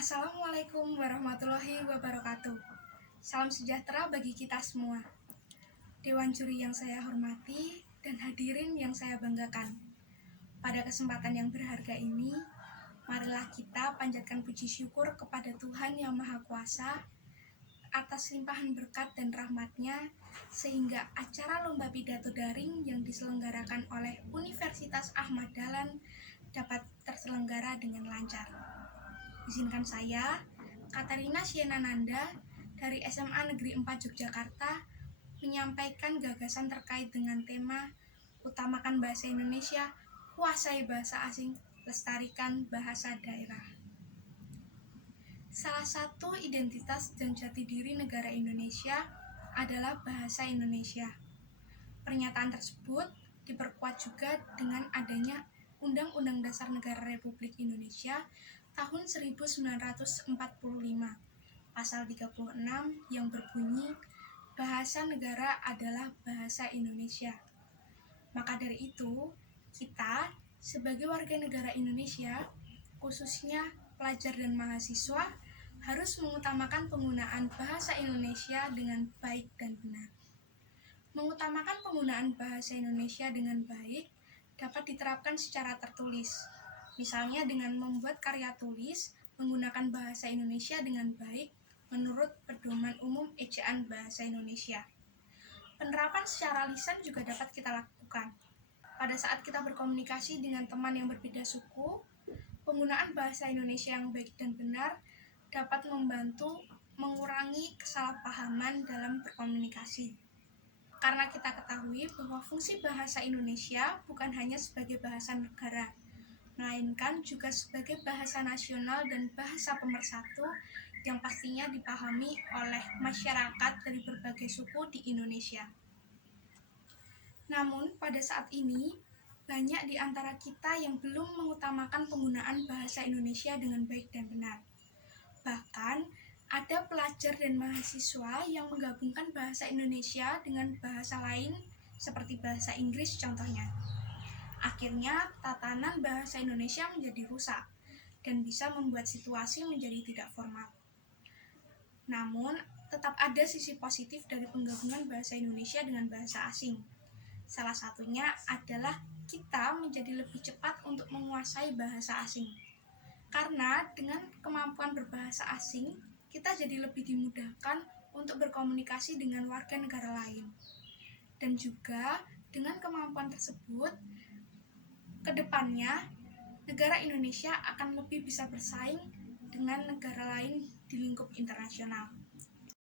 Assalamualaikum warahmatullahi wabarakatuh. Salam sejahtera bagi kita semua. Dewan juri yang saya hormati dan hadirin yang saya banggakan. Pada kesempatan yang berharga ini, marilah kita panjatkan puji syukur kepada Tuhan Yang Maha Kuasa atas limpahan berkat dan rahmat-Nya, sehingga acara lomba pidato daring yang diselenggarakan oleh Universitas Ahmad Dahlan dapat terselenggara dengan lancar. Izinkan saya, Katarina Sienananda dari SMA Negeri 4 Yogyakarta, menyampaikan gagasan terkait dengan tema Utamakan Bahasa Indonesia, Kuasai Bahasa Asing, Lestarikan Bahasa Daerah. Salah satu identitas dan jati diri negara Indonesia adalah bahasa Indonesia. Pernyataan tersebut diperkuat juga dengan adanya Undang-Undang Dasar Negara Republik Indonesia tahun 1945, pasal 36 yang berbunyi, bahasa negara adalah bahasa Indonesia. Maka dari itu, kita sebagai warga negara Indonesia, khususnya pelajar dan mahasiswa, harus mengutamakan penggunaan bahasa Indonesia dengan baik dan benar. Mengutamakan penggunaan bahasa Indonesia dengan baik dapat diterapkan secara tertulis, misalnya dengan membuat karya tulis menggunakan bahasa Indonesia dengan baik menurut Pedoman Umum Ejaan Bahasa Indonesia. Penerapan secara lisan juga dapat kita lakukan. Pada saat kita berkomunikasi dengan teman yang berbeda suku, penggunaan bahasa Indonesia yang baik dan benar dapat membantu mengurangi kesalahpahaman dalam berkomunikasi. Karena kita ketahui bahwa fungsi bahasa Indonesia bukan hanya sebagai bahasa negara, melainkan juga sebagai bahasa nasional dan bahasa pemersatu yang pastinya dipahami oleh masyarakat dari berbagai suku di Indonesia. Namun, pada saat ini, banyak di antara kita yang belum mengutamakan penggunaan bahasa Indonesia dengan baik dan benar. Bahkan, ada pelajar dan mahasiswa yang menggabungkan bahasa Indonesia dengan bahasa lain, seperti bahasa Inggris contohnya. Akhirnya, tatanan bahasa Indonesia menjadi rusak dan bisa membuat situasi menjadi tidak formal. Namun, tetap ada sisi positif dari penggabungan bahasa Indonesia dengan bahasa asing. Salah satunya adalah kita menjadi lebih cepat untuk menguasai bahasa asing. Karena dengan kemampuan berbahasa asing, kita jadi lebih dimudahkan untuk berkomunikasi dengan warga negara lain. Dan juga dengan kemampuan tersebut, kedepannya negara Indonesia akan lebih bisa bersaing dengan negara lain di lingkup internasional.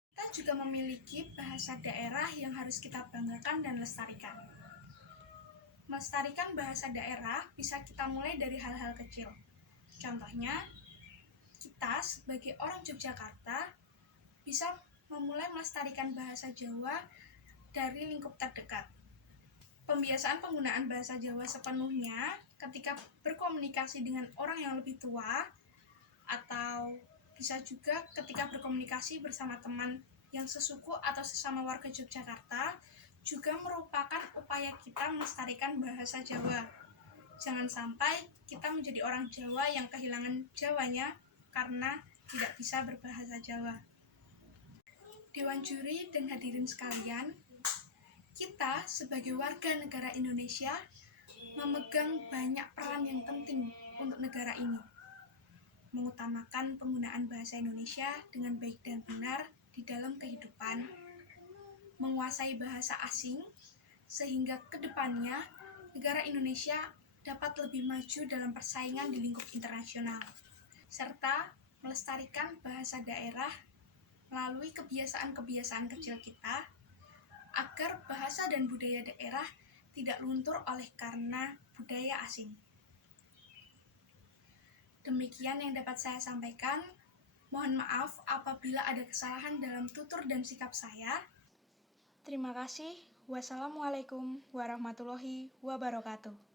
Kita juga memiliki bahasa daerah yang harus kita banggakan dan lestarikan. Melestarikan bahasa daerah bisa kita mulai dari hal-hal kecil. Contohnya, kita sebagai orang Yogyakarta bisa memulai melestarikan bahasa Jawa dari lingkup terdekat. Pembiasaan penggunaan bahasa Jawa sepenuhnya ketika berkomunikasi dengan orang yang lebih tua, atau bisa juga ketika berkomunikasi bersama teman yang sesuku atau sesama warga Yogyakarta, juga merupakan upaya kita melestarikan bahasa Jawa. Jangan sampai kita menjadi orang Jawa yang kehilangan Jawanya karena tidak bisa berbahasa Jawa. Dewan juri dan hadirin sekalian, kita sebagai warga negara Indonesia memegang banyak peran yang penting untuk negara ini. Mengutamakan penggunaan bahasa Indonesia dengan baik dan benar di dalam kehidupan, menguasai bahasa asing, sehingga kedepannya negara Indonesia dapat lebih maju dalam persaingan di lingkup internasional, serta melestarikan bahasa daerah melalui kebiasaan-kebiasaan kecil kita, agar bahasa dan budaya daerah tidak luntur oleh karena budaya asing. Demikian yang dapat saya sampaikan. Mohon maaf apabila ada kesalahan dalam tutur dan sikap saya. Terima kasih. Wassalamualaikum warahmatullahi wabarakatuh.